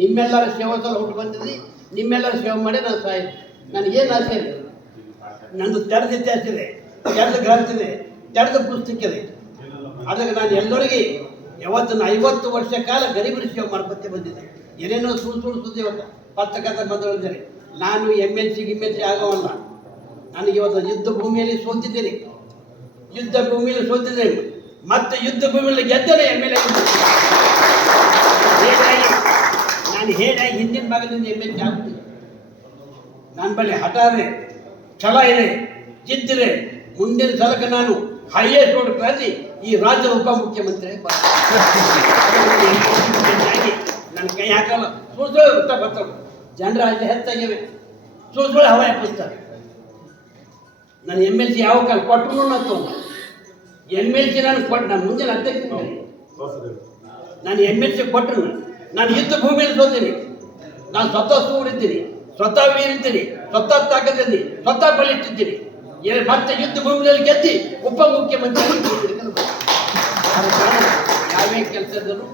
ನಿಮ್ಮೆಲ್ಲರ ಸೇವಸಲ್ಲಿ ಸಲ ಹುಟ್ಟು ಬಂದಿದ್ದೀನಿ ನಿಮ್ಮೆಲ್ಲರ ಸೇವೆ ಮಾಡಿ ನಾನು ಸಾಯ್ ನನಗೇನು ಆಸೆ ಇಲ್ಲ. ನಂದು ತೆರೆದ ಇತಿಹಾಸ ಇದೆ, ತೆರೆದ ಗ್ರಂಥ ಇದೆ, ತೆರೆದ ಪುಸ್ತಕ ಇದೆ. ಅದಕ್ಕೆ ನಾನು ಎಲ್ಲರಿಗೆ ಯಾವತ್ತು ಐವತ್ತು ವರ್ಷ ಕಾಲ ಗರೀಬರ ಸೇವೆ ಮಾಡ್ಕೊತೆ ಬಂದಿದ್ದೆ ಏನೇನೋ ಸುಳ್ಳು ಸುಳ್ಳು ಸುದ್ದಿ ಇವತ್ತು ಪತ್ರಕರ್ತ ಬಂದಿದ್ದಾರೆ ನಾನು ಎಂ ಎಲ್ ಸಿ ಗಿಮ್ ಎಲ್ ಸಿ ಆಗೋವಲ್ಲ. ನನಗೆ ಇವತ್ತು ಯುದ್ಧ ಭೂಮಿಯಲ್ಲಿ ಸೋತಿದ್ದೇನೆ. ಯುದ್ಧ ಭೂಮಿಯಲ್ಲಿ ಸೋತಿದ್ದೇನೆ. ಮತ್ತೆ ಯುದ್ಧ ಭೂಮಿಯಲ್ಲಿ ಗೆದ್ದರೆ ಎಂ ಎಲ್ ಎ ನಾನು ಹೇಳ ಹಿಂದಿನ ಭಾಗದಿಂದ ಎಂ ಎಲ್ ನನ್ನ ಬಳಿ ಹಠ ಇದೆ ಛಲ ಇದೆ ಜಿದ್ದಿದೆ ಮುಂದಿನ ಸಲಕ್ಕೆ ನಾನು ಹೈಯೆಸ್ಟ್ ರೋಡ್ ಕಳಿಸಿ ಈ ರಾಜ್ಯದ ಉಪಮುಖ್ಯಮಂತ್ರಿ ನನ್ನ ಕೈ ಹಾಕಲ್ಲ. ಸುಳ್ಳು ವೃತ್ತ ಬರ್ತವೆ ಜನರ ಅಲ್ಲಿ ಹೆಚ್ಚಾಗಿವೆ. ಸುಳ್ಳು ಸುಳ್ಳು ಹವಾ ಎಪ್ಪಿಸ್ತಾರೆ ನಾನು ಎಂ ಎಲ್ ಸಿ ಯಾವ ಕಾಲ ಕೊಟ್ಟರು ನಾನು ಎಂ ಎಲ್ ಸಿ ನಾನು ಕೊಟ್ಟು ನಾನು ಮುಂದಿನ ಅಧ್ಯಕ್ಷ ನಾನು ಎಂ ಎಲ್ ಸಿ ಕೊಟ್ಟರು ನಾನು. ಯುದ್ಧ ಭೂಮಿಯಲ್ಲಿ ಸೋತೀನಿ ನಾನು ಸ್ವತಃ ಸೂರಿದ್ದೀನಿ, ಸ್ವತಃ ವೀರಿದ್ದೀನಿ, ಸ್ವತಃ ತಾಕದಲ್ಲಿ ಸ್ವತಃ ಬಲಿಷ್ಠಿದ್ದೀನಿ ಮತ್ತೆ ಯುದ್ಧ ಭೂಮಿಯಲ್ಲಿ ಗೆದ್ದಿ ಉಪಮುಖ್ಯಮಂತ್ರಿ. ಯಾವೇ ಕೆಲಸ ಇದ್ದರೂ